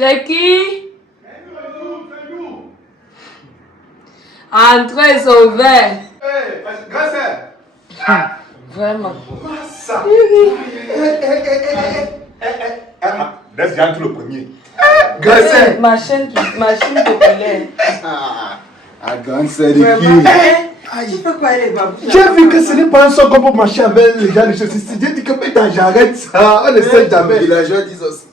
C'est qui? Entrez, ils sont ouverts. Hé, grâce. Vraiment. Ça. Laisse bien tout le premier. Grâce. Machine populaire. Grâce, c'est qui? Tu peux quoi aller, babou? J'ai vu que ce n'est pas un son qu'on peut marcher avec les gens de chez ici. J'ai dit que putain, j'arrête ça. On ne sait jamais. Les villageois disent aussi.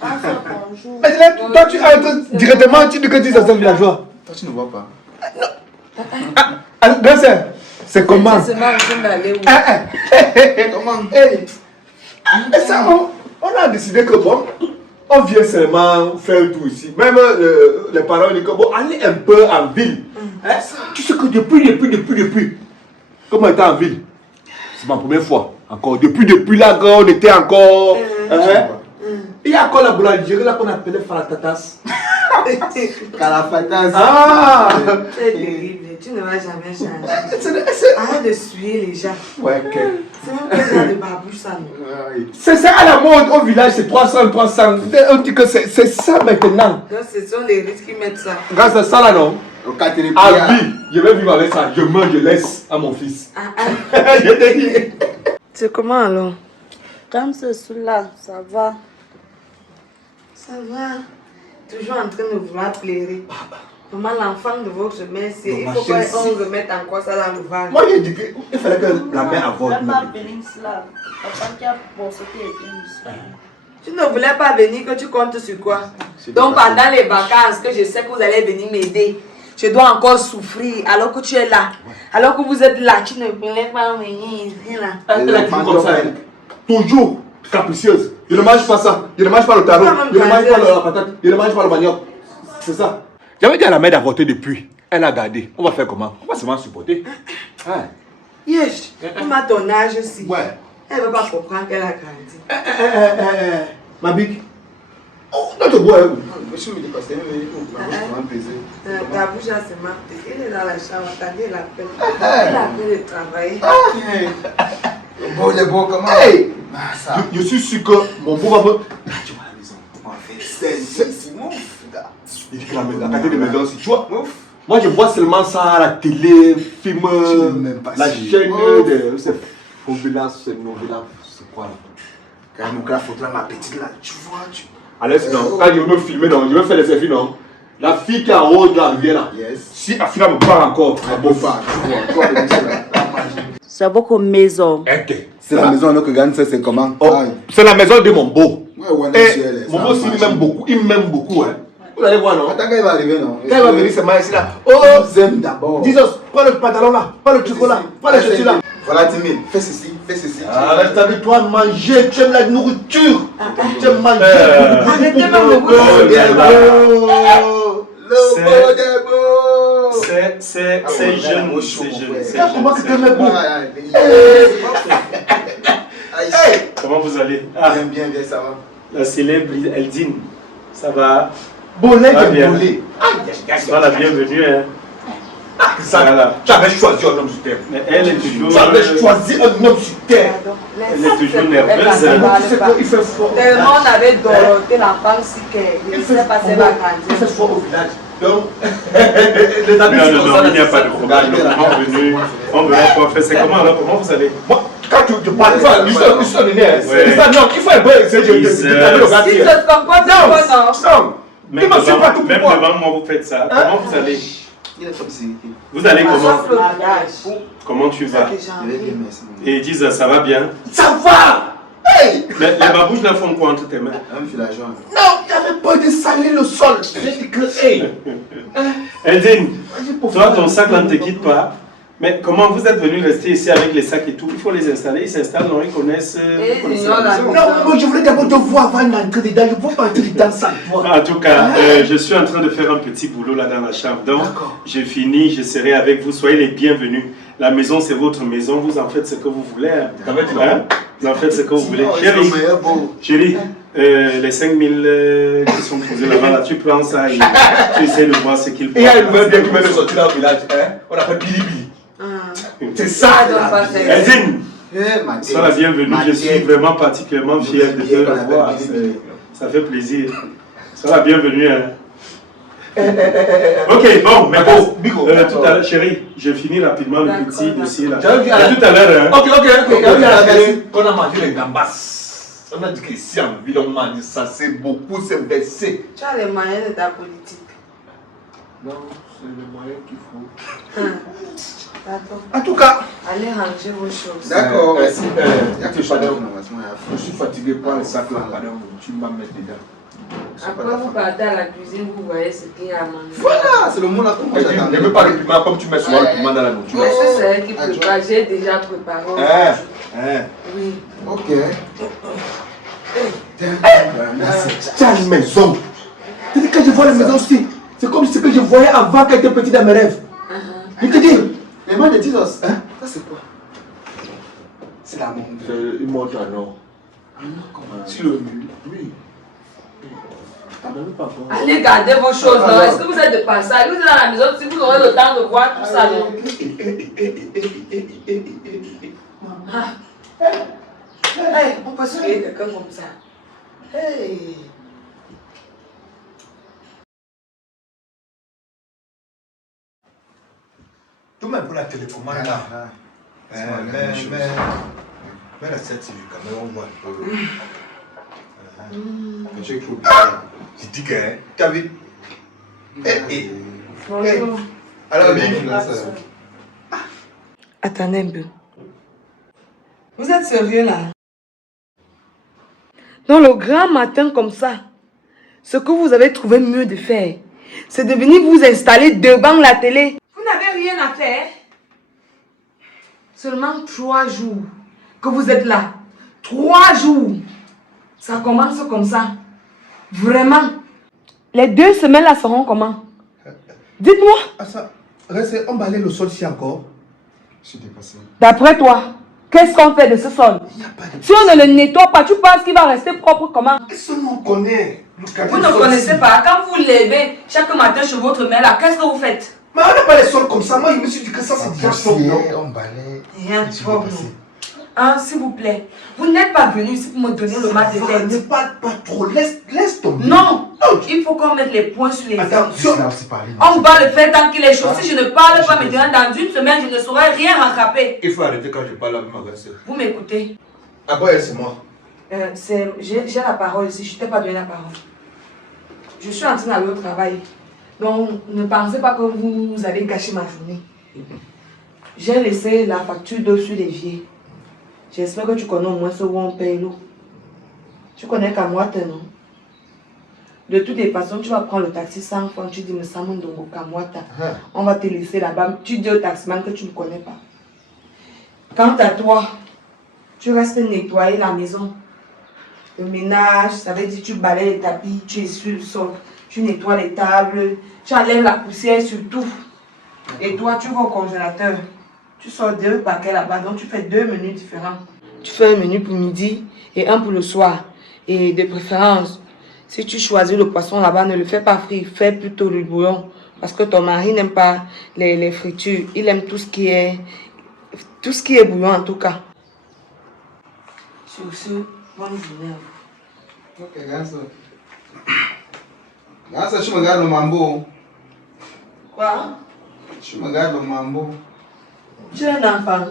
Bonjour. Mais toi, tu entres directement, tu dis que tu es un villageois. Toi, tu ne vois pas. Grâce, c'est comment? C'est ma routine d'aller où? Comment? Et ça, on a décidé que bon, on vient seulement faire tout ici. Même les parents disent que bon, allez un peu en ville. Tu sais que depuis, comme on était en ville, c'est ma première fois. Encore, depuis là, quand on était encore. Il y a encore la boulangerie là qu'on appelait Falatatas. Calafatas. Ah! C'est terrible, tu ne vas jamais changer. Arrête de suer les gens. Ouais, ok. C'est même pas ça de babouche, ça. C'est ça à la mode au village, c'est 300. On dit que c'est ça maintenant. Donc, ce sont les risques qui mettent ça. Grâce à ça là, non? Au quatrième À vie, je vais vivre avec ça. Je mange, je laisse à mon fils. Je te dis. C'est comment alors? Comme ce sous-là, ça va. Ça va. Toujours en train de vouloir plairer. Maman, l'enfant de votre mère, c'est il faut qu'on remette encore ça dans l'ouvrage. Moi, j'ai dit qu'il fallait que la mère avorte. Je ne pas venir cela. Papa qui a pensé qu'il était ici. Tu ne voulais pas venir, que tu comptes sur quoi? Donc pendant les vacances, que je sais que vous allez venir m'aider, je dois encore souffrir alors que tu es là. Alors que vous êtes là, tu ne voulais pas venir ici là. Elle a dit comme ça, elle. Toujours capricieuse. Je ne mange pas ça. Je ne mange pas le tarot. Je ne mange pas la patate. Je ne mange pas le manioc. C'est ça. J'avais dit à la mère d'avorter depuis. Elle a gardé. On va faire comment? On va seulement supporter. Yesh, comme à ton âge aussi. Ouais. Elle ne va pas comprendre qu'elle a grandi. Ma big. Oh, non, te bois. Monsieur me dit que c'est un plaisir. Ta bouche a se marqué. Elle est dans la chambre. Attendez, elle appelle. Elle appelle de travailler. Bon, il est beau, comment? Ça. Je suis sûr que mon beau va me. Tu vois la maison. On va faire c'est mouf, gars. Il dit que la qualité de maison aussi. Tu vois? Moi, je vois seulement ça à la télé, film, la chaîne de. C'est Fobila, c'est Novela, c'est quoi là? Quand mon gars faudra ma petite là, tu vois, tu. Allez, non. Quand je veux me filmer, non, je veux faire des selfies, non. La fille qui est en haut de la rivière là. Yes. Si Afina me parle encore, Elle beau pas, tu vois. Toi, C'est beaucoup maison. c'est la maison alors que Gane c'est comment? C'est la maison de mon beau. Ouais, Mon beau, il m'aime beaucoup. Il m'aime beaucoup, hein. Vous allez voir, non? Attends, quand il va arriver, non? Quand il va venir, c'est moi ici là. Oh, Vous aime d'abord. Jesus, prends le pantalon là, prends le chocolat, prends les chaussures là. Voilà, Timmy, fais ceci, fais ceci. Arrête avec toi de manger, tu aimes la nourriture. Tu aimes manger. Arrêtez même de vous. C'est jeune, c'est jeune. Comment que tu aimes beau? Comment vous allez? Bien, ça va. La célèbre Eldine, ça va? Bolé Ah, de bien. bolé. Sois la bienvenue. Hein. Ça, tu avais choisi un homme sur terre. Mais elle est toujours, Tu avais choisi un homme sur terre. elle est toujours nerveuse. Tu Hein. sais qu'il fait fort. Tellement on avait doroté l'enfant si qu'il ne sait pas si elle va Il grandir. fait fort au village. Donc, les amis, Non, c'est non, comme non, ça. il n'y a pas de problème. Nous sommes venus, on venait pour faire. C'est comment alors? Comment vous allez? Moi, quand tu parles, il faut un né. Ouais. C'est ça, non, il faut un peu essayer de le Si tu regarder. te comportes pas, non. Non, Même il m'a fait pas tout même pour moi. devant moi, vous faites ça. Comment vous allez? Il est comme si. Vous allez comment? Sauf le mariage. Comment tu vas? C'est Il est bien, gentil. merci. Et ils disent, ça va bien? Ça va. Hey! Mais les babouches là font quoi entre tes mains? Un villageois. Non, il n'y avait pas de saler le sol. J'ai dit que, hey! Eldine, toi ton sac là ne te quitte pas. Mais comment vous êtes venu rester ici avec les sacs et tout? Il faut les installer, ils s'installent, non, ils connaissent. Et ils connaissent ils ont la la maison. Non, moi je voulais d'abord te voir avant d'entrer dedans. Je ne veux pas entrer dedans sans toi. En tout cas, je suis en train de faire un petit boulot là dans la chambre. Donc, j'ai fini, je serai avec vous. Soyez les bienvenus. La maison, c'est votre maison. Vous en faites ce que vous voulez. Hein? Vous en faites ce que vous voulez. Chérie, les 5000 qui sont posés là-bas, là, tu prends ça et tu essaies de voir ce qu'ils Et il y a une nouvelle bien qui vient de sortir dans le village. Hein? On appelle Billy Billy. C'est ça. Eldine, sois la bienvenue. Je suis vraiment particulièrement fier de te revoir. Ça fait plaisir. C'est la bienvenue. Hein. Ok, bon, mais bon, tout à l'heure, chérie, j'ai fini rapidement le petit dossier là. J'avais vu À tout à l'heure. Hein. Ok. J'avais vu à la télé qu'on a mangé les gambas. On a dit qu'ici en ville, on mange ça, c'est beaucoup, c'est baissé. Tu as les moyens de ta politique. Non, c'est le moyen qu'il faut. D'accord. En tout cas, Allez ranger vos choses. D'accord, merci. Je suis fatigué par le sac là, pardon, tu vas me mettre dedans. Après, vous partez à la cuisine, vous voyez ce qu'il y a à manger. Voilà, c'est le mot là qu'on Je ne veux pas le piment comme tu mets souvent le piment dans la nourriture. Mais c'est elle qui prépare. J'ai déjà préparé. Oui. Ok. C'est une maison. C'est que je vois la maison aussi. C'est comme ce que je voyais avant quand j'étais petit dans mes rêves. Je te dis. Mais moi, de 10 ans, ça c'est quoi? C'est la montre. C'est une montre en or. Sur le mur. Oui. Allez garder vos choses là. Est-ce que vous êtes de passage? Vous êtes dans la maison si vous aurez le temps de voir tout ça non? Hey, on peut se créer quelqu'un comme ça. Hey. Tout même pour la télécommande là. Mais la 7 quand même, on voit un peu. J'ai cru bien. Tu dis que, tu as vu? Bonjour. Alors, vive. Attendez un peu. Vous êtes sérieux là? Dans le grand matin comme ça, ce que vous avez trouvé mieux de faire, c'est de venir vous installer devant la télé. Vous n'avez rien à faire. Seulement 3 jours que vous êtes là. 3 jours. Ça commence comme ça. Vraiment. Les 2 semaines là seront comment? Dites-moi. Restez, on balaye le sol ici encore. Je suis dépassé. D'après toi, qu'est-ce qu'on fait de ce sol? Si on ne le nettoie pas, tu penses qu'il va rester propre comment? Est-ce qu'on connaît? Vous ne connaissez pas. Quand vous levez chaque matin sur votre mère là, qu'est-ce que vous faites? Mais on n'a pas les sols comme ça. Moi, je me suis dit que ça, c'est déjà propre. On balaye. Rien de propre. Hein, s'il vous plaît. Vous n'êtes pas venu ici pour me donner le mal de tête. Ne pas trop. Laisse tomber. Non. Il faut qu'on mette les points sur les i. Attention. On va le faire tant qu'il est chaud. Si je ne parle pas maintenant, dans 1 semaine, je ne saurai rien rattraper. Il faut arrêter quand je parle avec ma soeur. Vous m'écoutez? Après, c'est moi. J'ai la parole ici. Je ne t'ai pas donné la parole. Je suis en train d'aller au travail. Donc, ne pensez pas que vous allez gâcher ma journée. J'ai laissé la facture d'eau sur l'évier. J'espère que tu connais au moins ce où on paye l'eau. Tu connais Kamwate, non? De toutes les façons, tu vas prendre le taxi 100 francs. Tu dis, me Samundongo Kamwata. On va te laisser là-bas. Tu dis au taximan que tu ne connais pas. Quant à toi, tu restes nettoyer la maison. Le ménage, ça veut dire tu balayes les tapis, tu essuies le sol, tu nettoies les tables, tu enlèves la poussière sur tout. Et toi, tu vas au congélateur. Tu sors 2 paquets là-bas, donc tu fais 2 menus différents. Tu fais un menu pour midi et un pour le soir. Et de préférence, si tu choisis le poisson là-bas, ne le fais pas frit, fais plutôt le bouillon. Parce que ton mari n'aime pas les fritures, il aime tout ce qui est bouillon en tout cas. Sur ce, bonne journée à vous. Ok, grâce. Grâce, tu me regardes le mambo. Quoi? Tu me regardes le mambo. Tu es un enfant.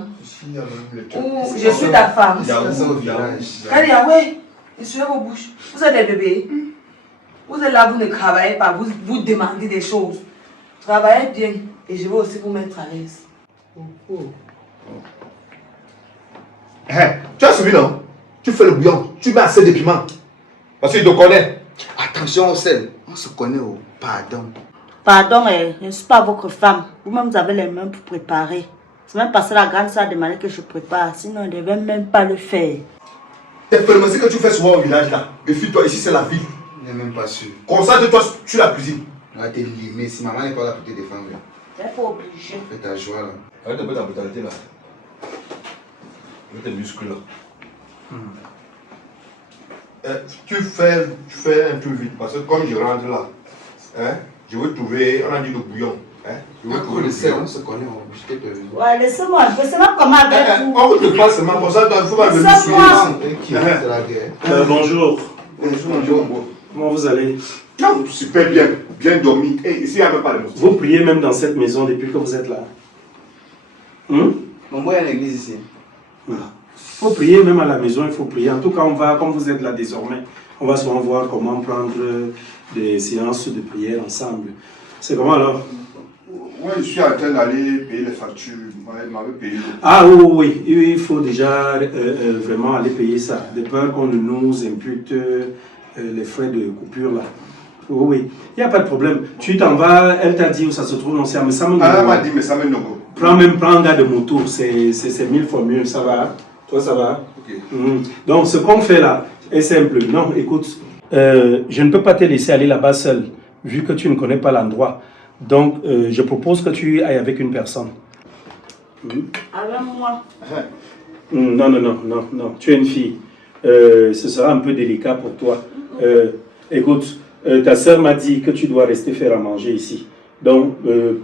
Ou je Je suis ta femme. C'est au village. Kaliawe, essuyez vos bouches. Vous êtes des bébés. Vous êtes là, vous ne travaillez pas, vous demandez des choses. Travaillez bien et je vais aussi vous mettre à l'aise. Tu as suivi, non? Tu fais le bouillon, tu mets assez de piment. Parce qu'il te connaît. Attention au sel. On se connaît au pardon. Pardon, je ne suis pas votre femme. Vous-même, vous avez les mains pour préparer. C'est même parce que la grande soeur a demandé que je prépare. Sinon, on ne devait même pas le faire. C'est ce que tu fais souvent au village là. Et fuis-toi, ici c'est la ville. Je n'ai même pas su. Concentre-toi sur la cuisine. On va te limer. Si maman n'est pas là pour te défendre. Tu n'es pas obligé. Fais ta joie là. Arrête un peu ta brutalité là. Mets tes muscles là. Tu fais un peu vite parce que comme je rentre là, je veux trouver, on a dit le bouillon. Je veux trouver le sel, on se connaît. Je t'ai prévenu. Ouais, laissez-moi un peu. C'est même comment avec vous. On ne passe seulement pour ça, il faut pas me Laissez-moi. Qui rentre de la guerre. Bonjour. Bonjour. Comment vous allez? Non, super bien, bien dormi. Et ici, il n'y a même pas de moustiques. Vous priez même dans cette maison depuis que vous êtes là. Mon boy, il y a une église ici. Il faut prier même à la maison, il faut prier. En tout cas, on va, comme vous êtes là désormais, on va souvent voir comment prendre des séances de prière ensemble. C'est comment alors? Oui, je suis en train d'aller payer les factures. Il m'avait payé. Ah oui, il faut déjà vraiment aller payer ça. De peur qu'on ne nous impute les frais de coupure là. Oui, il n'y a pas de problème. Tu t'en vas, elle t'a dit où ça se trouve, non, c'est à Messam. Elle m'a dit Messam Nogo. Prends un gars de moto, c'est 1000 fois mieux, ça va? Toi, ça va? Ok. Donc, ce qu'on fait là est simple. Non, écoute, je ne peux pas te laisser aller là-bas seul, vu que tu ne connais pas l'endroit. Donc, je propose que tu ailles avec une personne. Avec moi. Non, tu es une fille. Ce sera un peu délicat pour toi. Écoute, ta sœur m'a dit que tu dois rester faire à manger ici. Donc,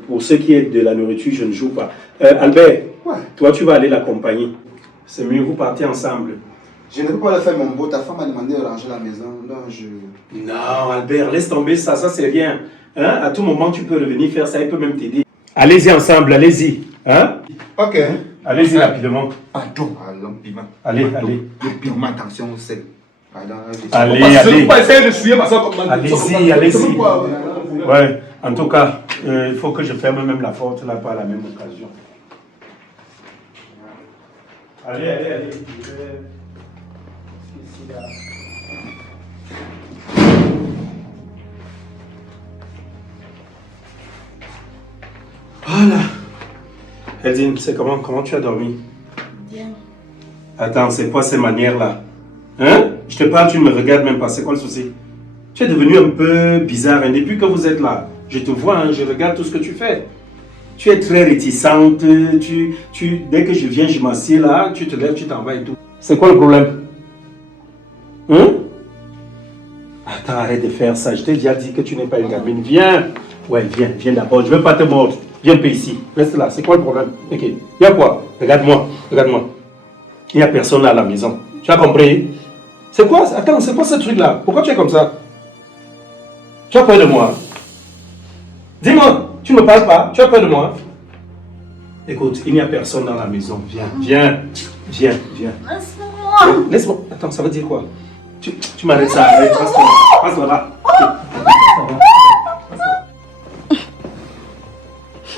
pour ce qui est de la nourriture, je ne joue pas. Albert, toi, tu vas aller l'accompagner. C'est mieux, vous partez ensemble. Je ne peux pas le faire, mon beau. Ta femme m'a demandé de ranger la maison. Non, Albert, laisse tomber ça, c'est rien. Hein? À tout moment, tu peux revenir faire ça, il peut même t'aider. Allez-y ensemble, allez-y. Hein? Ok. Allez-y rapidement. Pardon, piment. Allez. Le piment, attention, c'est. Allez. Je ne peux pas essayer de suivre ma soeur. Allez-y. Ouais, en tout cas, il faut que je ferme même la porte là par la même occasion. Allez. Voilà. Eldine, c'est comment tu as dormi? Bien. Attends, c'est quoi ces manières-là? Hein? Je te parle, tu ne me regardes même pas. C'est quoi le souci? Tu es devenu un peu bizarre. Hein? Depuis que vous êtes là, je te vois, hein? Je regarde tout ce que tu fais. Tu es très réticente. Dès que je viens, je m'assieds là, tu te lèves, tu t'en vas et tout. C'est quoi le problème? Hein? Attends, arrête de faire ça. Je t'ai déjà dit que tu n'es pas une gamine. Viens. Ouais, viens d'abord. Je ne veux pas te mordre. Viens un peu ici. Reste là. C'est quoi le problème? Ok. Il y a quoi? Regarde-moi. Il n'y a personne là à la maison. Tu as compris? C'est quoi? Attends, c'est quoi ce truc-là? Pourquoi tu es comme ça? Tu as peur de moi? Dis-moi, tu ne me parles pas? Tu as peur de moi? Écoute, il n'y a personne dans la maison. Viens. Laisse-moi. Laisse-moi. Attends, ça veut dire quoi? Tu m'arrêtes ça. Arrête. Passe là-bas. Okay.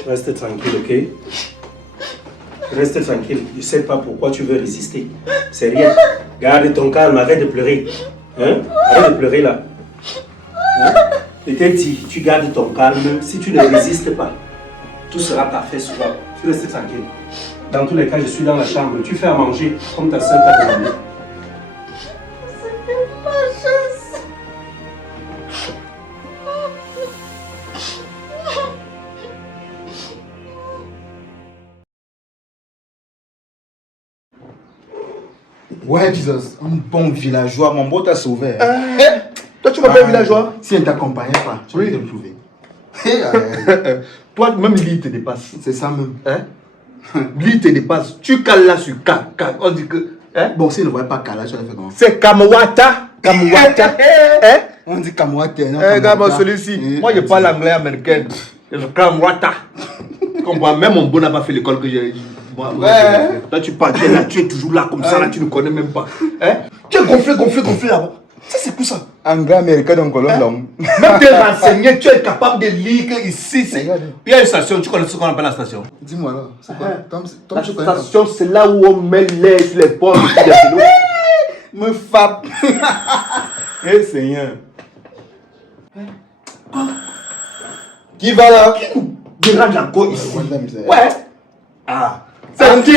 Reste tranquille, ok? Reste tranquille. Je ne sais pas pourquoi tu veux résister. C'est rien. Garde ton calme, arrête de pleurer. Hein? Arrête de pleurer là. Hein? Je t'ai dit, tu gardes ton calme. Si tu ne résistes pas, tout sera parfait souvent. Tu restes tranquille. Dans tous les cas, je suis dans la chambre. Tu fais à manger comme ta soeur t'a demandé. C'est ma chance. Ouais, Jesus, un bon villageois. Mon beau t'a sauvé. Toi, tu m'appelles villageois? Si elle ne t'accompagnait pas, tu vas te le prouver. Toi, même lui, il te dépasse. C'est ça même. Lui, il te dépasse. Tu cales là sur K. On dit que. Bon, si elle ne voyait pas Kala, tu vas faire comment? C'est Kamwata. On dit Kamwata. Regarde celui-ci. Moi, je parle anglais américain. Je Kamwata. Tu comprends? Même mon beau n'a pas fait l'école que j'ai. Là, tu parles là, tu es toujours là comme ça, là, tu ne connais même pas. Tu es gonflé là-bas. Ça, c'est quoi ça? Anglais américain dans Colombie. Même tes renseigné, tu es capable de lire que ici, il y a une station. Tu connais ce qu'on appelle la station? Dis-moi là, c'est quoi? La station, c'est là où on met l'air sur les bords de l'eau. Me frappe. Eh Seigneur. Qui va là? Qui nous dérange encore ici? Ouais. Ah. C'est entré.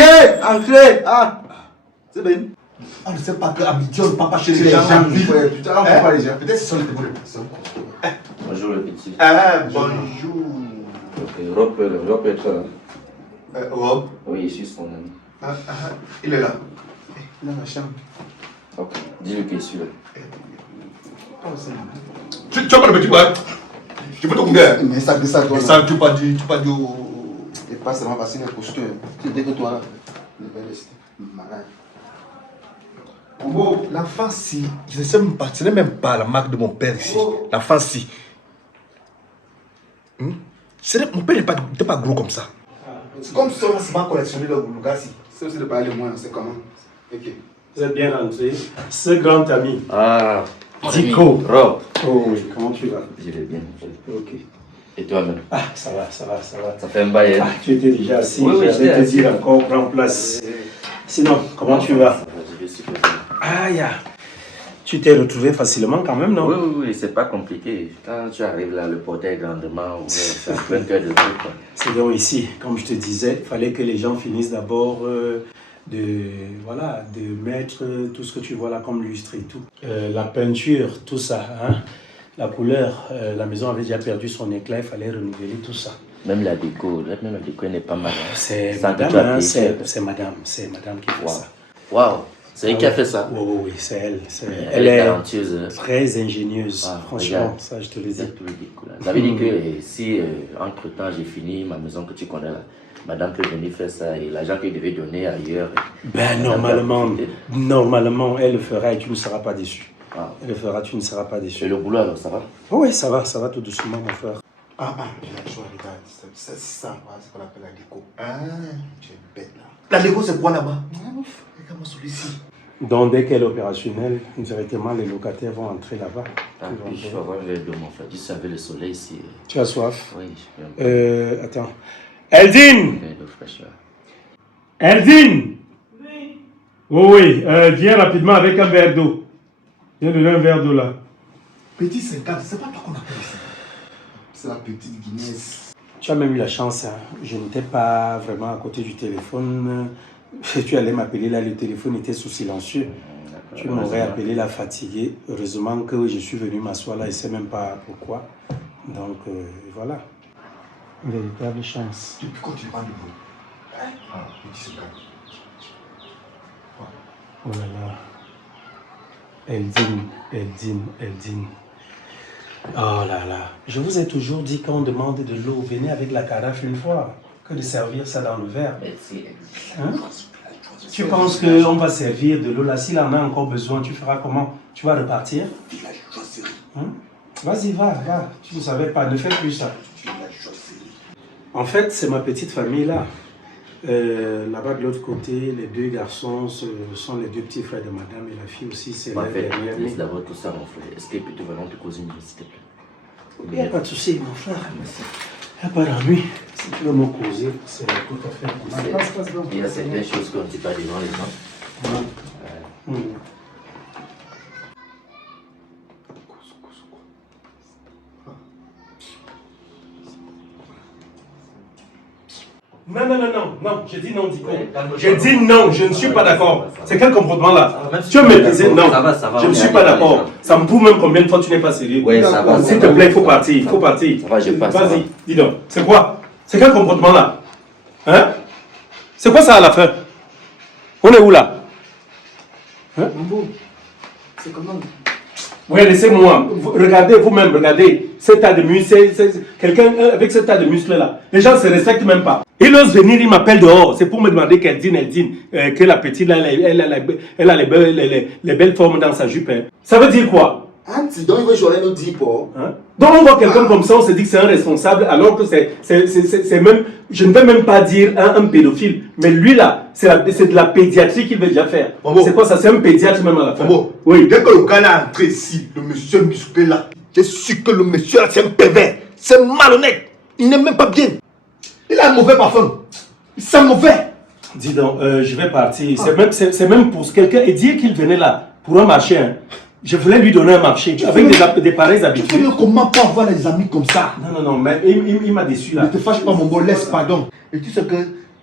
Ah. C'est bien. On ne sait pas que Abidjan, on ne peut pas chez les Les gens. gens, putain, on ne pas les gens. Peut-être ce sont les personnes. Bonjour le petit. Bonjour. Rob est là. Rob. Oui, je suis son ami. Il est là. Dans la chambre. Ok, dis-lui qu'il est celui-là. Tu as pas le petit bois? Je peux te couper. Mais ça, toi. Ça, tu pas dit Et pas seulement parce qu'il est posture. C'est dès que toi, il va rester malade. L'enfant, si. Je ne sais même pas. Ce n'est même pas la marque de mon père ici. L'enfant, si. Mon père n'était pas gros comme ça. C'est comme si on s'est collectionné le Boulougassi. C'est aussi de parler moins, c'est comment? Ok. Vous êtes bien rentré. Ce grand ami. Ah, Dico. Rob. Oh oui, comment tu vas? Je vais bien. Ok. Et toi-même? Ah, ça va, ça va, ça va. Ça fait un bail, hein? Ah, tu étais déjà assis. Oui, je vais te assis. dire encore, prends place. Sinon, comment tu vas? Je vais super bien. Ah, ya. Tu t'es retrouvé facilement quand même, non? Oui, oui, oui, c'est pas compliqué. Quand tu arrives là, le portail est grandement ouvert, c'est en plein cœur de trucs, quoi. C'est donc ici, comme je te disais, il fallait que les gens finissent d'abord de mettre tout ce que tu vois là comme lustre et tout. La peinture, tout ça, hein? La couleur, la maison avait déjà perdu son éclat, il fallait renouveler tout ça. Même la déco n'est pas mal. Hein. C'est Ça madame, te hein, plaît. c'est madame qui fait Wow. ça. Waouh, c'est elle qui a fait ça. Oui, oui, oui, c'est elle. Elle est talentueuse. Hein. Très ingénieuse, Ah, franchement, regarde. ça je te le dis. C'est tout le déco, là. Ça veut dire que si entre-temps j'ai fini ma maison que tu connais là, madame peut venir faire ça et l'argent qu'elle devait donner ailleurs. Ben normalement, elle le fera et tu ne seras pas déçu. Ah. Elle le fera, tu ne seras pas Et déçu. le boulot alors, ça va? Oh, oui, ça va tout doucement, mon frère. Je la joie, regarde. C'est ça, c'est ce qu'on appelle la déco. Tu es bête là. La déco, c'est quoi là-bas? Regarde-moi celui-ci. Donc, dès qu'elle est opérationnelle, directement les locataires vont entrer là-bas. Ah, puis je vais avoir un verre d'eau, mon frère. Tu savais le soleil ici. Tu as soif? Oui, je suis un Attends. Eldine! peu de fraîcheur. Eldine! Oui. Oh oui, viens rapidement avec un verre d'eau. Viens donner un verre d'eau là. Petit 50, c'est pas toi qu'on appelle ici. C'est la petite Guinness. Tu as même eu la chance, hein. Je n'étais pas vraiment à côté du téléphone. Tu allais m'appeler là, le téléphone était sous silencieux. Tu m'aurais appelé là fatigué. Heureusement que je suis venu m'asseoir là, je ne sais même pas pourquoi. Donc voilà. Une véritable chance. Depuis quand tu parles de vous? Petit 50. Oh là là. Eldine. Oh là là. Je vous ai toujours dit quand on demande de l'eau, venez avec la carafe une fois, que de servir ça dans le verre. Merci. Hein? Tu penses qu'on va servir de l'eau là? S'il en a encore besoin, tu feras comment? Tu vas repartir? Hein? Vas-y, va. Tu ne savais pas, ne fais plus ça. En fait, c'est ma petite famille là. Là-bas de l'autre côté, les deux garçons sont les deux petits frères de madame et la fille aussi, c'est la En fait, dernière. laisse d'abord tout ça, mon frère. Est-ce que tu peux vraiment te causer une visite, s'il te plaît? Il n'y a pas de souci, mon frère. Il n'y a pas d'ennui. Si tu veux me causer, c'est tout à fait normal. Passe donc. Il y a certaines choses qu'on ne dit pas devant les gens. Non, j'ai dit non, Dico. Calme-toi. J'ai dit non, je ne suis pas d'accord. C'est quel comportement là? Ça va, Tu veux me baiser? Non, ça va, je on ne est suis pas allé d'accord. par les gens. Ça me prouve même combien de fois tu n'es pas sérieux. Ouais, ça va. S'il te plaît, il faut partir, Ça va, je passe. Vas-y, dis donc, c'est quoi? C'est quel comportement là? Hein? C'est quoi ça à la fin? On est où là? Hein? C'est comment? Oui, laissez-moi. Regardez vous-même, regardez. Cet tas de muscles, quelqu'un avec ce tas de muscles là. Les gens ne se respectent même pas. Il ose venir, il m'appelle dehors. C'est pour me demander qu'elle dîne, que la petite là, elle a les belles formes dans sa jupe. Hein. Ça veut dire quoi? Anti, donc il veut jouer nous dire pour. Hein? Donc on voit quelqu'un comme ça, on se dit que c'est un responsable, alors que c'est même, je ne vais même pas dire un pédophile, mais lui là, c'est de la pédiatrie qu'il veut déjà faire. Bravo. C'est quoi ça? C'est un pédiatre même à la fin. Bravo. Oui. Dès que le gars là est entré ici, le monsieur musclé là, j'ai su que le monsieur là c'est un pervers, c'est malhonnête, il n'est même pas bien. Il a un mauvais parfum, il sent mauvais. Dis donc, je vais partir. C'est même pour quelqu'un et dire qu'il venait là pour un marché. Hein. Je voulais lui donner un marché avec des pareilles Tu habitudes. sais comment pas avoir des amis comme ça? Non, mais il m'a déçu là. Ne te fâche pas mon beau, laisse pardon. Et tu sais que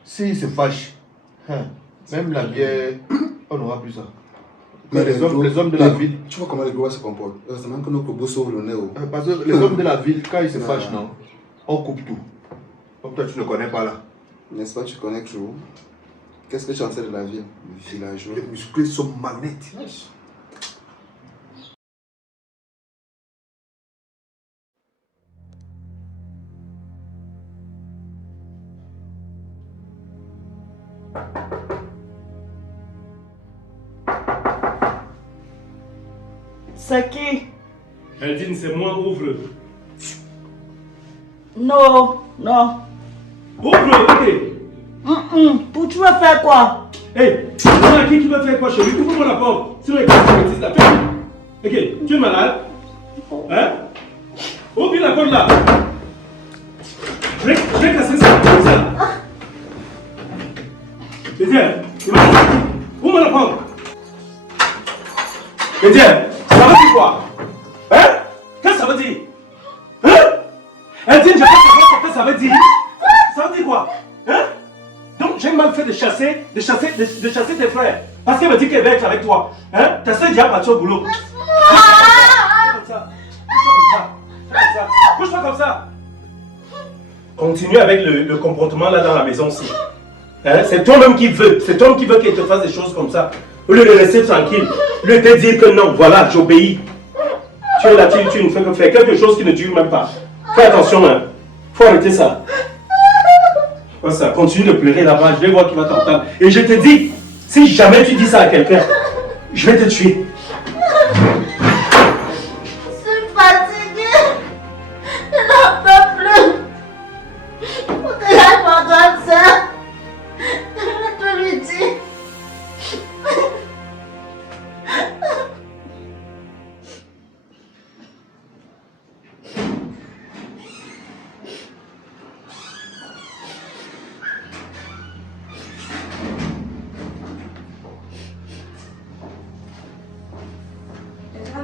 s'il se fâche, même la bière, on n'aura plus ça. Mais les hommes de la ville, Tu vois comment les gros se comportent. C'est même que nos gros sauvent le nez. parce que les hommes de la ville, quand ils se fâchent, non, on coupe tout. Comme toi, tu ne connais pas là. N'est-ce pas, tu connais toujours. Qu'est-ce que tu en sais de la ville? Villageois. Les musclés sont malhonnêtes. C'est qui? Eldine, c'est moi, ouvre. Non, non. Ouvre, ok. Pour tu veux faire quoi? Hey, qui veut faire quoi chez lui? Ouvre-moi la porte. Sinon, il va la faire. Ok, tu es malade? Hein? Ouvre la porte là. Je vais casser ça. Comme ça. Tiens, ouvre la porte. Tiens, ça veut dire quoi? Hein? Qu'est-ce que ça veut dire? Hein? Elle dit, je vais savoir ce que ça veut dire. Ça veut dire quoi? Hein? Donc j'ai mal fait de chasser tes frères. Parce qu'elle me dit qu'elle va être avec toi. Hein? Ta soeur est déjà partie au boulot. Fais comme ça. Bouge pas comme ça. Continue avec le comportement là dans la maison aussi. Hein? C'est toi-même qui veut. C'est toi-même qui veut qu'elle te fasse des choses comme ça. Au lieu de rester tranquille. Au lieu de te dire que non, voilà, j'obéis. Tu es là, tu ne fais que faire quelque chose qui ne dure même pas. Fais attention, hein. Faut arrêter ça. Ça, continue de pleurer là-bas, je vais voir qui va t'entendre. Et je te dis, si jamais tu dis ça à quelqu'un, je vais te tuer. Je suis fatiguée. Je n'en peux plus. Faut que j'aille voir ton soeur. Je vais tout lui dire.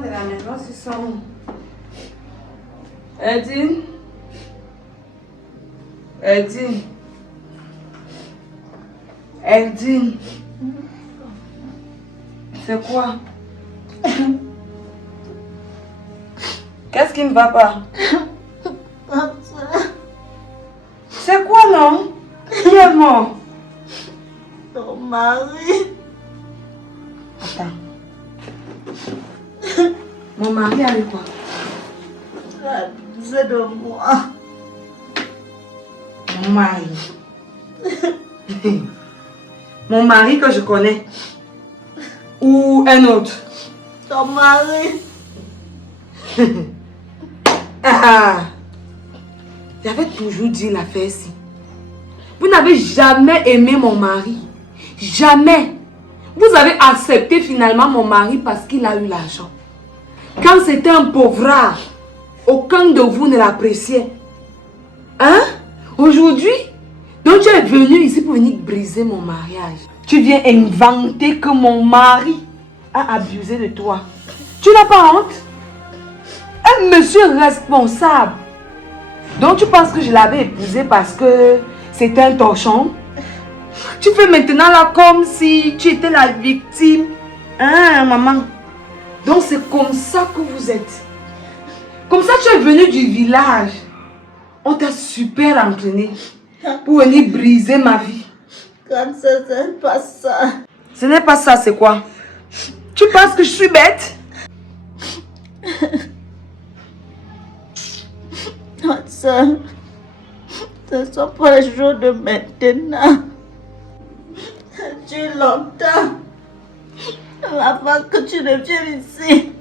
De la maison, ce sont Eldine. C'est quoi? Qu'est-ce qui ne va pas? C'est quoi, non? Qui est mort? Ton mari. Attends. Mon mari a eu quoi? Il a abusé de moi. Mon mari. Mon mari que je connais. Ou un autre? Ton mari. J'avais toujours dit l'affaire ici. Vous n'avez jamais aimé mon mari. Jamais. Vous avez accepté finalement mon mari parce qu'il a eu l'argent. Quand c'était un pauvrard, aucun de vous ne l'appréciait. Hein? Aujourd'hui, donc tu es venu ici pour venir briser mon mariage. Tu viens inventer que mon mari a abusé de toi. Tu n'as pas honte? Un monsieur responsable. Donc tu penses que je l'avais épousé parce que c'était un torchon? Tu fais maintenant là comme si tu étais la victime. Hein, maman? Donc c'est comme ça que vous êtes. Comme ça tu es venu du village. On t'a super entraîné pour venir briser ma vie. Comme ça, c'est pas ça. Ce n'est pas ça, c'est quoi? Tu penses que je suis bête? Ça, ce sont pas les jours de maintenant. Ça dure longtemps. Avant que tu ne viennes ici.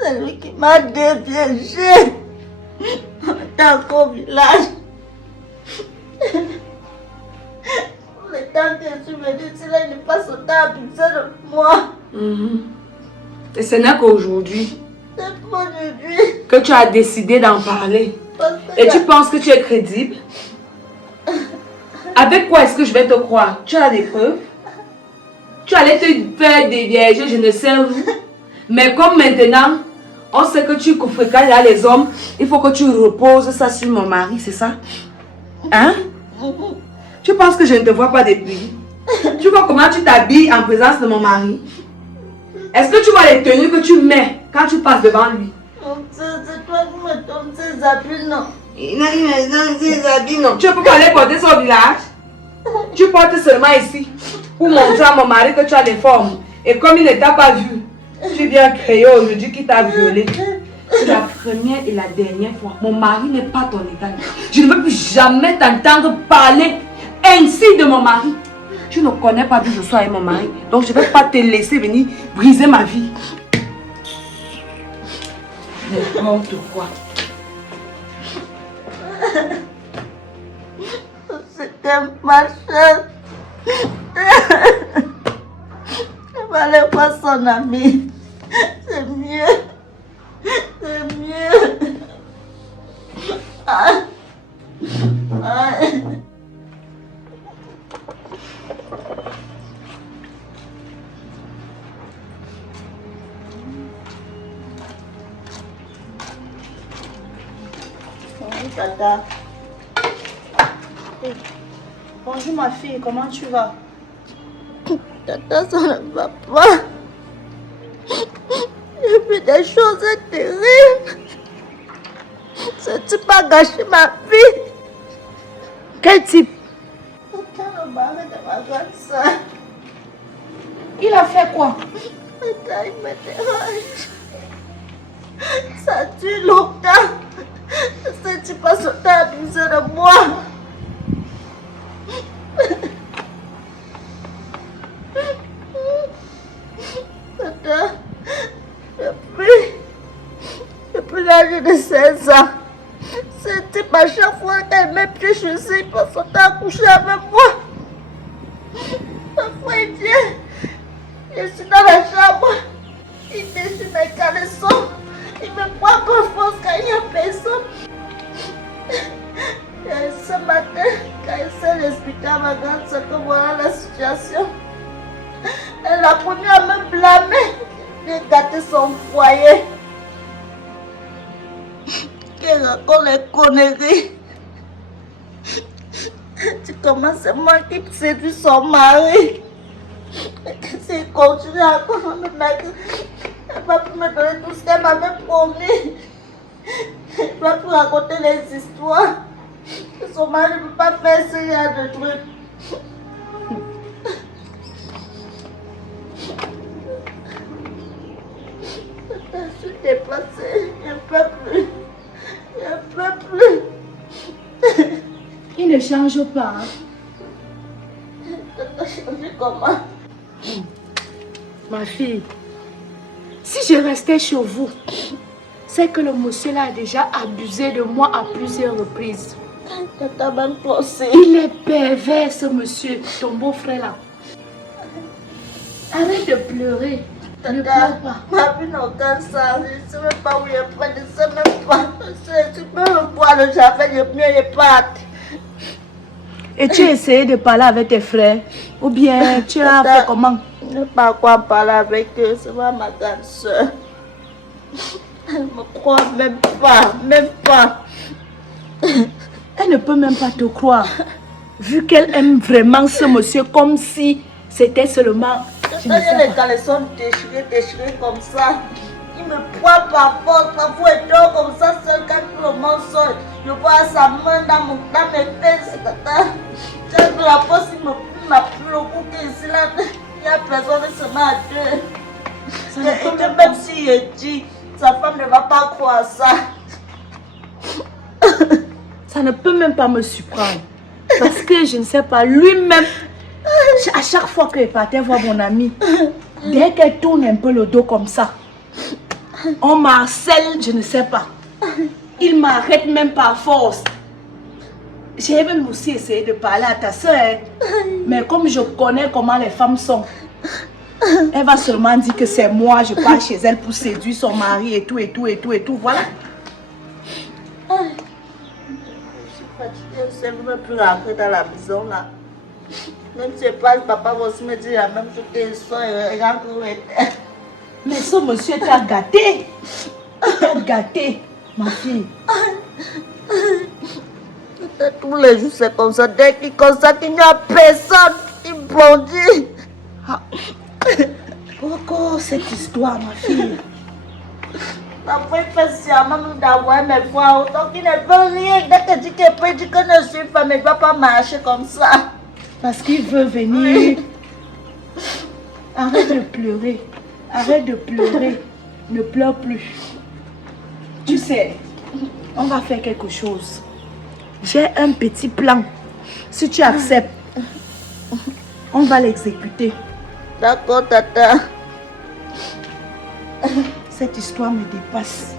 C'est lui qui m'a déviégé. Dans ton village. Le temps que je suis venue ici, là, il n'est pas sauté à abuser de moi. Et ce n'est qu'aujourd'hui C'est pour aujourd'hui. que tu as décidé d'en parler. Et tu penses que tu es crédible? Avec quoi est-ce que je vais te croire? Tu as des preuves? Tu allais te faire dévierger, je ne sais où. Mais comme maintenant, on sait que tu fréquentes là les hommes, il faut que tu reposes ça sur mon mari, c'est ça? Hein? Tu penses que je ne te vois pas depuis? Tu vois comment tu t'habilles en présence de mon mari? Est-ce que tu vois les tenues que tu mets quand tu passes devant lui? C'est toi qui me donnes ces habits, non? Il me donne ces habits, non. Tu peux pas aller porter ça au village? Tu portes seulement ici pour montrer à mon mari que tu as des formes. Et comme il ne t'a pas vu, tu viens créer aujourd'hui qu'il t'a violé. C'est la première et la dernière fois. Mon mari n'est pas ton égal. Je ne veux plus jamais t'entendre parler ainsi de mon mari. Tu ne connais pas d'où je suis avec mon mari. Donc je ne vais pas te laisser venir briser ma vie. N'importe quoi. C'était ma chance. Il fallait pas son ami. C'est mieux. C'est mieux. Ah. Ah. Bonjour tata. Bonjour ma fille, comment tu vas? Tata, ça ne va pas. J'ai fait des choses terribles. Ce type a gâché ma vie. Quel type? Tata, le mari de ma grande soeur. Il a fait quoi? Tata, il me dérange. Ça dure longtemps. Ce type a sauté abusé de moi. Tata, depuis l'âge de 16 ans, ce type à chaque fois qu'elle met pied chez lui, il peut sauter à coucher avec moi. Parfois il vient, je suis dans la chambre, il déchire mes caleçons, il me prend par force quand il n'y a personne. Et ce matin, quand il s'est expliqué à ma grande soeur que voilà la situation, elle a promis à me blâmer de gâter son foyer. Qu'elle raconte les conneries. Tu commences, c'est moi qui séduis son mari. S'il continue encore me mettre, elle va plus me donner tout ce qu'elle m'avait promis. Elle va plus raconter les histoires. Son mari ne peut pas faire ce genre de trucs. Je suis dépassée, je ne peux plus. Je ne peux plus. Il ne change pas. Hein? Je dois changer comment? Ma fille, si je restais chez vous, c'est que le monsieur là a déjà abusé de moi à plusieurs reprises. Tata, même toi aussi. Il est pervers ce monsieur, ton beau-frère là. Arrête de pleurer. Ne pleure pas. Ma vie n'a aucun sens. Je ne sais même pas où il est prêt. Je ne sais même pas. Tu peux me boire le javel, je mieux je parte. Et tu as essayé de parler avec tes frères? Ou bien tu as fait comment? Je ne sais pas quoi parler avec eux. C'est pas ma grande soeur. Elle ne me croit même pas. Même pas. Elle ne peut même pas te croire. Vu qu'elle aime vraiment ce monsieur comme si c'était seulement... Je les caleçons déchirés comme ça. Il me prend par force, parfois il dort comme ça seul quand tout le monde sort. Je vois sa main dans mes fesses. J'ai de la force, il m'a pris le coup qu'ici là, il n'y a personne qui se met à deux. Et que même si je dis, sa femme ne va pas croire ça. Ça ne peut même pas me surprendre. Parce que je ne sais pas, lui-même, à chaque fois qu'il partait voir mon amie, dès qu'elle tourne un peu le dos comme ça, on m'harcèle, je ne sais pas. Il m'arrête même par force. J'ai même aussi essayé de parler à ta soeur, mais comme je connais comment les femmes sont, elle va seulement dire que c'est moi, je pars chez elle pour séduire son mari et tout, et tout, et tout, et tout, voilà. Je suis fatiguée, je ne sais même plus rentrer dans la maison là. Même si je passe, papa va aussi me dire la même chose que soir et rentre où elle était. Mais ce monsieur t'a gâté. T'a gâté, ma fille. Tous les jours c'est comme ça. Dès qu'il constate qu'il n'y a personne, il bondit. Pourquoi cette histoire, ma fille? Après, il fait sciemment d'avoir mes voix. Donc il ne veut rien. Dès qu'il dit qu'il peut, il dit que je suis femme, il ne va pas marcher comme ça. Parce qu'il veut venir. Arrête de pleurer. Arrête de pleurer. Ne pleure plus. Tu sais, on va faire quelque chose. J'ai un petit plan. Si tu acceptes, On va l'exécuter. D'accord, tata. Cette histoire me dépasse.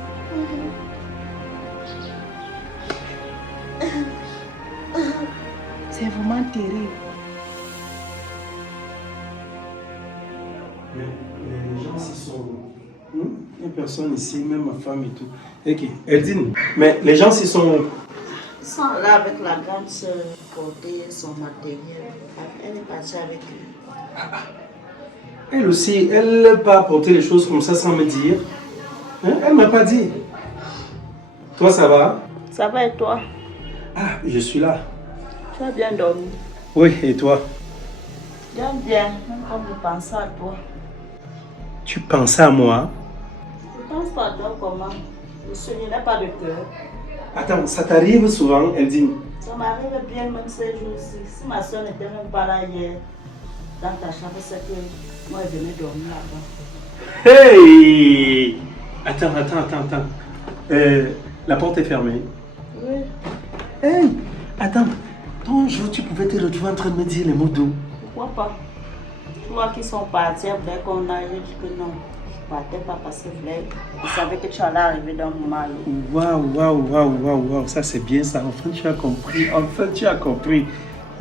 C'est vraiment terrible. Mais les gens ici sont... Il n'y a personne ici, même ma femme et tout. Ok, Eldine, mais les gens ici sont... Ils sont là avec la grande soeur porter son matériel. Elle est partie avec lui. Elle aussi, elle n'a pas apporté les choses comme ça sans me dire. Hein? Elle ne m'a pas dit. Toi, ça va? Ça va et toi? Ah, je suis là. Tu as bien dormi? Oui, et toi? Bien, bien. Même comme je pensais à toi. Tu pensais à moi? Je pense pas à toi comment? Je n'ai pas de cœur. Attends, ça t'arrive souvent, Eldine? Ça m'arrive bien même ces jours-ci. Si ma soeur n'était même pas là hier, dans ta chambre, c'est que moi, je venais dormir là-bas. Hey! Attends. La porte est fermée. Oui. Hey! Attends, ton jour, tu pouvais te retrouver en train de me dire les mots doux. Pourquoi pas? Tu vois qu'ils sont partis après qu'on a dit que non. Je ne partais pas parce que je savais que tu allais arriver dans mon mal. Waouh, ça c'est bien ça. Enfin, tu as compris.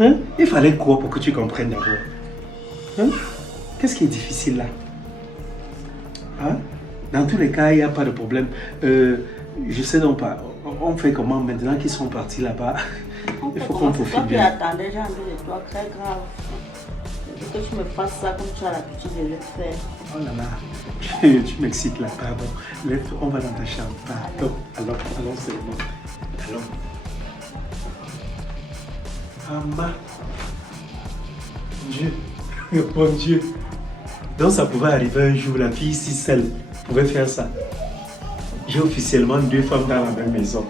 Hein? Il fallait quoi pour que tu comprennes d'abord? Hein? Qu'est-ce qui est difficile là? Hein? Dans tous les cas, il n'y a pas de problème. Je sais donc pas. On fait comment maintenant qu'ils sont partis là-bas? Il faut qu'on profite bien. Attendez, j'ai envie de toi, très grave. Je veux que tu me fasses ça comme tu as l'habitude de le faire. Oh là là, tu m'excites là, pardon. Lève-toi, on va dans ta chambre. Pardon. Allons seulement. Allons. Maman. Dieu. Mon Dieu. Donc ça pouvait arriver un jour, la fille si seule pouvait faire ça. J'ai officiellement 2 femmes dans la même maison.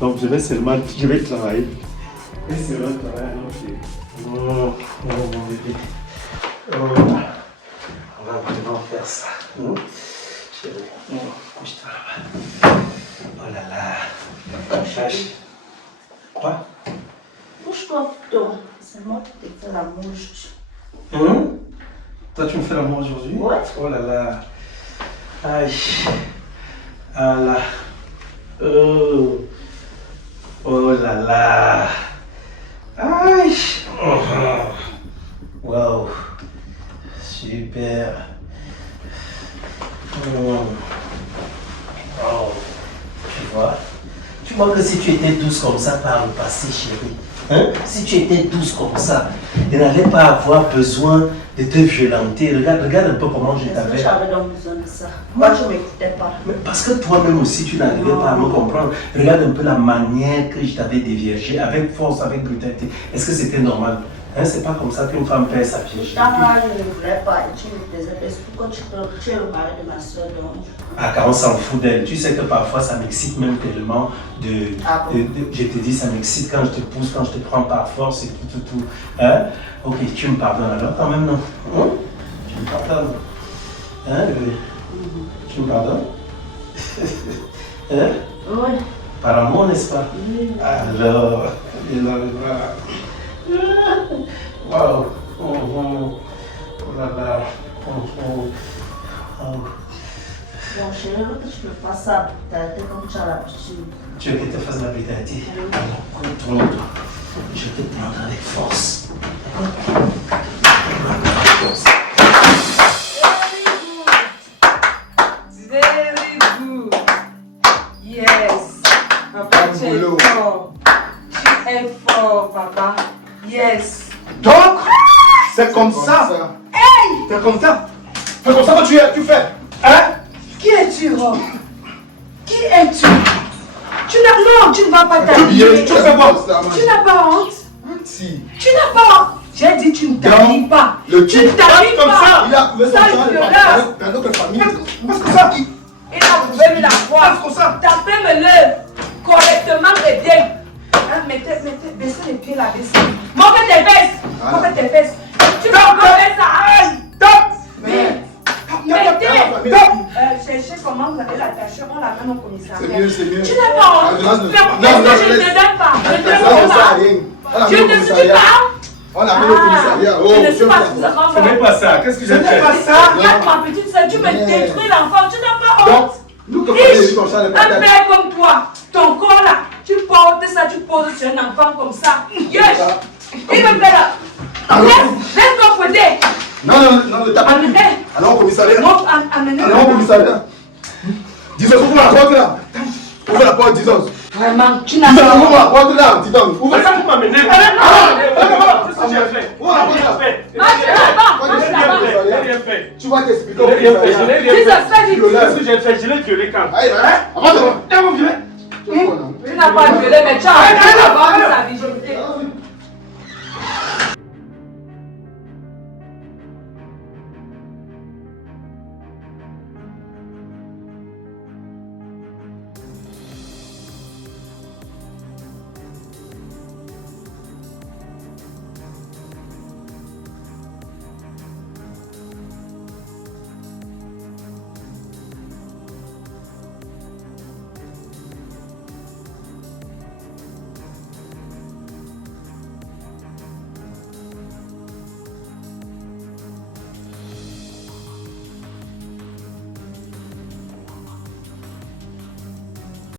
Donc je vais travailler. Je vais seulement travailler. Oh, mon bébé. Oh. On va vraiment faire ça. Chérie, couche-toi là-bas. Oh là là. Chache. Quoi? Bouge-toi plutôt. C'est moi qui te fais la mouche. Toi, tu me fais l'amour aujourd'hui? Ouais. Oh là là. Aïe. Ah là. Oh. Oh là là. Aïe. Wow. Super. Oh. Tu vois que si tu étais douce comme ça par le passé, chérie, hein? Si tu étais douce comme ça, il n'allait pas avoir besoin de te violenter. Regarde un peu comment je t'avais. Est-ce que j'avais donc besoin de ça? Moi, je ne m'écoutais pas. Mais parce que toi-même aussi, tu n'arrivais pas à me comprendre. Regarde un peu la manière que je t'avais déviergé, avec force, avec brutalité. Est-ce que c'était normal? Hein, c'est pas comme ça qu'une femme perd sa pièce. Moi, je ne voulais pas et tu me plaisais. Pourquoi tu es le mari de ma soeur donc? Ah, car on s'en fout d'elle. Tu sais que parfois ça m'excite même tellement je te dis, ça m'excite quand je te pousse, quand je te prends par force et tout. Hein? Ok, tu me pardonnes alors quand même, non? Hein? Tu me pardonnes? Hein, bébé? Tu me pardonnes? Hein? Oui. Par amour, n'est-ce pas? Oui. Alors, wow. Oh là là. Bon, chérie, je veux que tu me fasses ça comme tu as l'habitude. Tu veux que je te fasse la brutalité? Alors, retourne-toi. Je te prends avec force. Very good. Yes. Papa, tu es fort. Tu es fort, papa. Yes. Donc, c'est comme ça. Hey! C'est comme ça. C'est comme ça que tu fais. Hein? Qui es-tu, Rob? Qui es-tu? Non, tu ne vas pas t'habiller. Tu fais quoi? Tu n'as pas honte? Si. Tu n'as pas honte? J'ai dit tu ne t'habilles pas. Le Tu ne t'habilles comme pas. ça. Il a trouvé son Sale genre violeur. dans notre famille. Parce que ça, Il a trouvé la voix. comme ça. Tapez-le correctement les dés. Hein, baissez les pieds là, baissez. Monte tes fesses. Monte tes fesses. Tu vas enlever ça. Aïe. Mettez. Cherchez comment vous allez l'attacher. On l'amène au commissariat. C'est mieux. Tu n'as pas honte. Non, Je ne te donne pas. Je ne te donne pas. Je ne te dis pas. On a amené au commissariat. Oh, je ne je sais pas vois. si ça va. Ce n'est pas ça. Qu'est-ce que j'ai fait? Regarde ma petite soeur, tu me détruis l'enfant, tu n'as pas honte. Donc, nous, comme on dit, comme ça, Un père comme toi, ton corps là, tu portes ça, tu poses sur un enfant comme ça. Yes! Il me plaît là. Laisse ton côté. Non, ne tape pas. Amenez. Allons au commissariat. Non, amenez. Allons au commissariat. Dis-nous, ouvre la porte là. Ouvre la porte, dis-nous. Vraiment, tu n'as Dis-nous, pas... ouvre la porte là, dis-nous. Ouvre C'est la ça que vous m'amenez. porte. Qu'est-ce que j'ai fait? Ouvre la porte là. J'ai rien fait. Tu vas t'expliquer au Je n'ai rien fait. Je commissariat. n'ai rien Jesus, fait. fais vite. Qu'est-ce que j'ai fait? Je l'ai violé quand? Allez, avant de Tu n'as pas violé, mais tu as sa vie.